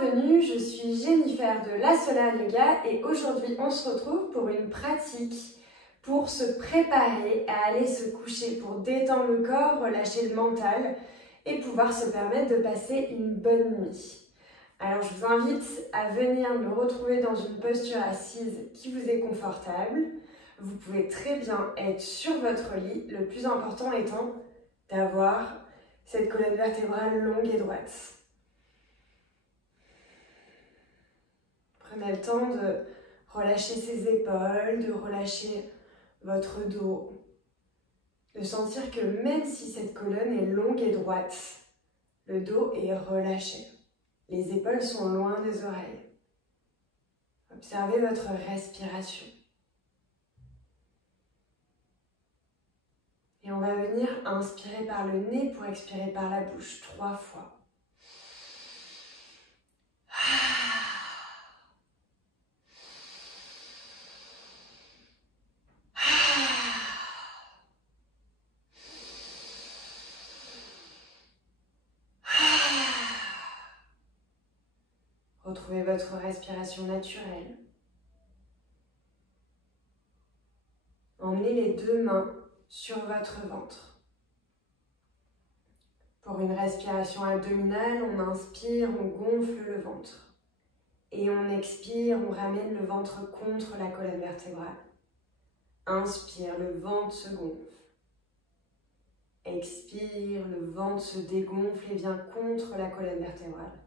Bienvenue, je suis Jennifer de La Solar Yoga et aujourd'hui on se retrouve pour une pratique pour se préparer à aller se coucher, pour détendre le corps, relâcher le mental et pouvoir se permettre de passer une bonne nuit. Alors je vous invite à venir me retrouver dans une posture assise qui vous est confortable. Vous pouvez très bien être sur votre lit, le plus important étant d'avoir cette colonne vertébrale longue et droite. Prenez le temps de relâcher ses épaules, de relâcher votre dos, de sentir que même si cette colonne est longue et droite, le dos est relâché. Les épaules sont loin des oreilles. Observez votre respiration. Et on va venir inspirer par le nez pour expirer par la bouche 3 fois. Retrouvez votre respiration naturelle. Emmenez les 2 mains sur votre ventre. Pour une respiration abdominale, on inspire, on gonfle le ventre. Et on expire, on ramène le ventre contre la colonne vertébrale. Inspire, le ventre se gonfle. Expire, le ventre se dégonfle et vient contre la colonne vertébrale.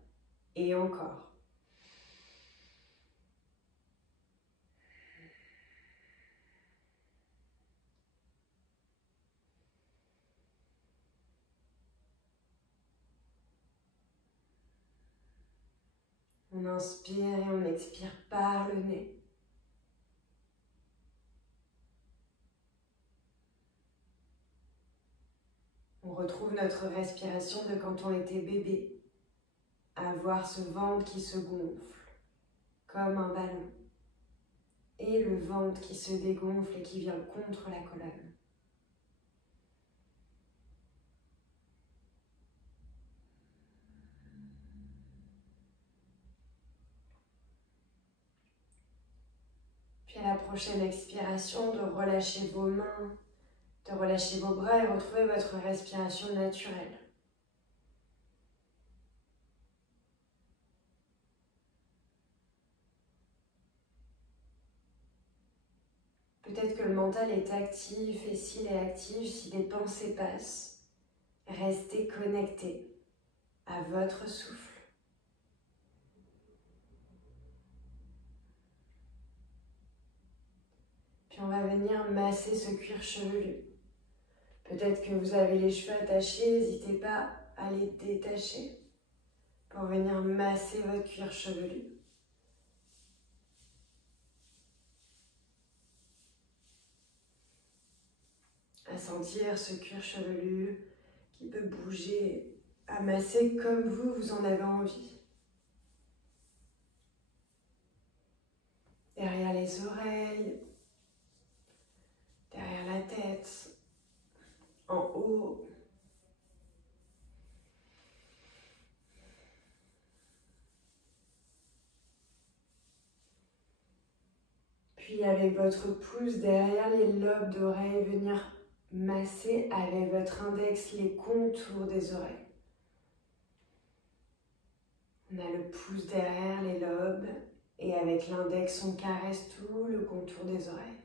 Et encore. On inspire et on expire par le nez. On retrouve notre respiration de quand on était bébé, avoir ce ventre qui se gonfle comme un ballon et le ventre qui se dégonfle et qui vient contre la colonne. Puis à la prochaine expiration, de relâcher vos mains, de relâcher vos bras et retrouver votre respiration naturelle. Peut-être que le mental est actif et s'il est actif, si des pensées passent, restez connecté à votre souffle. Puis on va venir masser ce cuir chevelu. Peut-être que vous avez les cheveux attachés, n'hésitez pas à les détacher pour venir masser votre cuir chevelu. À sentir ce cuir chevelu qui peut bouger, à masser comme vous en avez envie. Derrière les oreilles, derrière la tête, en haut. Puis avec votre pouce derrière les lobes d'oreilles, venir masser avec votre index les contours des oreilles. On a le pouce derrière les lobes et avec l'index on caresse tout le contour des oreilles.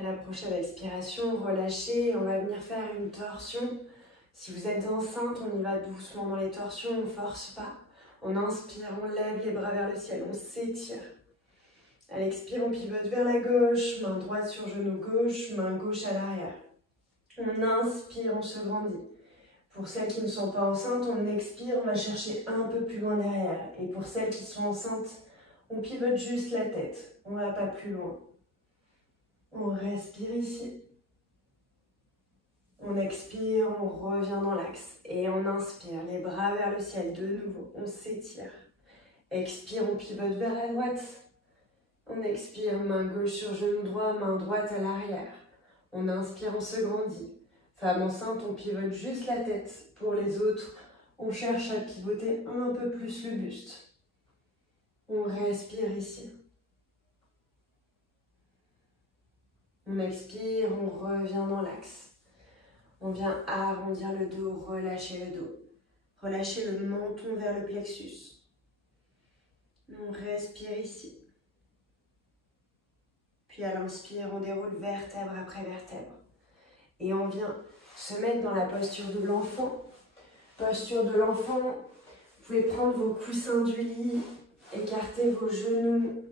À la prochaine expiration, relâchez et on va venir faire une torsion. Si vous êtes enceinte, on y va doucement dans les torsions, on ne force pas. On inspire, on lève les bras vers le ciel, on s'étire. À l'expire, on pivote vers la gauche, main droite sur genou gauche, main gauche à l'arrière. On inspire, on se grandit. Pour celles qui ne sont pas enceintes, on expire, on va chercher un peu plus loin derrière. Et pour celles qui sont enceintes, on pivote juste la tête, on ne va pas plus loin. On respire ici. On expire, on revient dans l'axe. Et on inspire, les bras vers le ciel. De nouveau, on s'étire. Expire, on pivote vers la droite. On expire, main gauche sur genou droit, main droite à l'arrière. On inspire, on se grandit. Femme enceinte, on pivote juste la tête. Pour les autres, on cherche à pivoter un peu plus le buste. On respire ici. On expire, on revient dans l'axe. On vient arrondir le dos, relâcher le dos. Relâcher le menton vers le plexus. On respire ici. Puis à l'inspire, on déroule vertèbre après vertèbre. Et on vient se mettre dans la posture de l'enfant. Posture de l'enfant, vous pouvez prendre vos coussins du lit, écarter vos genoux,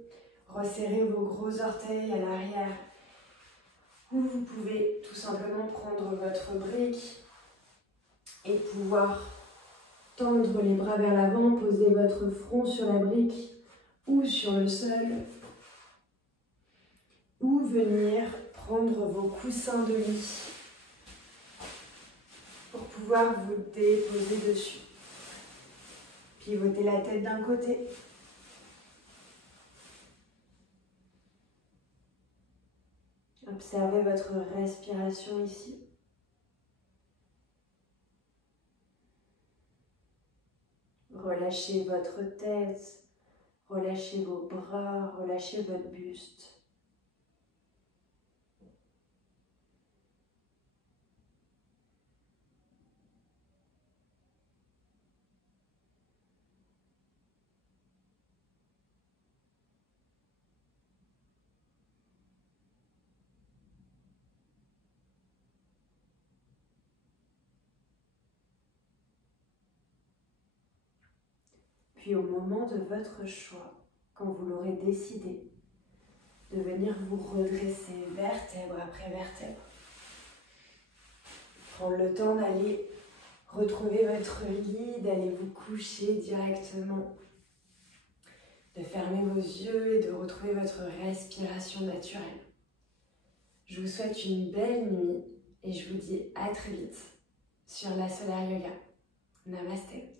resserrer vos gros orteils à l'arrière. Ou vous pouvez tout simplement prendre votre brique et pouvoir tendre les bras vers l'avant, poser votre front sur la brique ou sur le sol. Ou venir prendre vos coussins de lit pour pouvoir vous déposer dessus. Pivotez la tête d'un côté. Observez votre respiration ici. Relâchez votre tête, relâchez vos bras, relâchez votre buste. Puis au moment de votre choix, quand vous l'aurez décidé, de venir vous redresser vertèbre après vertèbre. Prendre le temps d'aller retrouver votre lit, d'aller vous coucher directement, de fermer vos yeux et de retrouver votre respiration naturelle. Je vous souhaite une belle nuit et je vous dis à très vite sur la Solar Yoga. Namasté.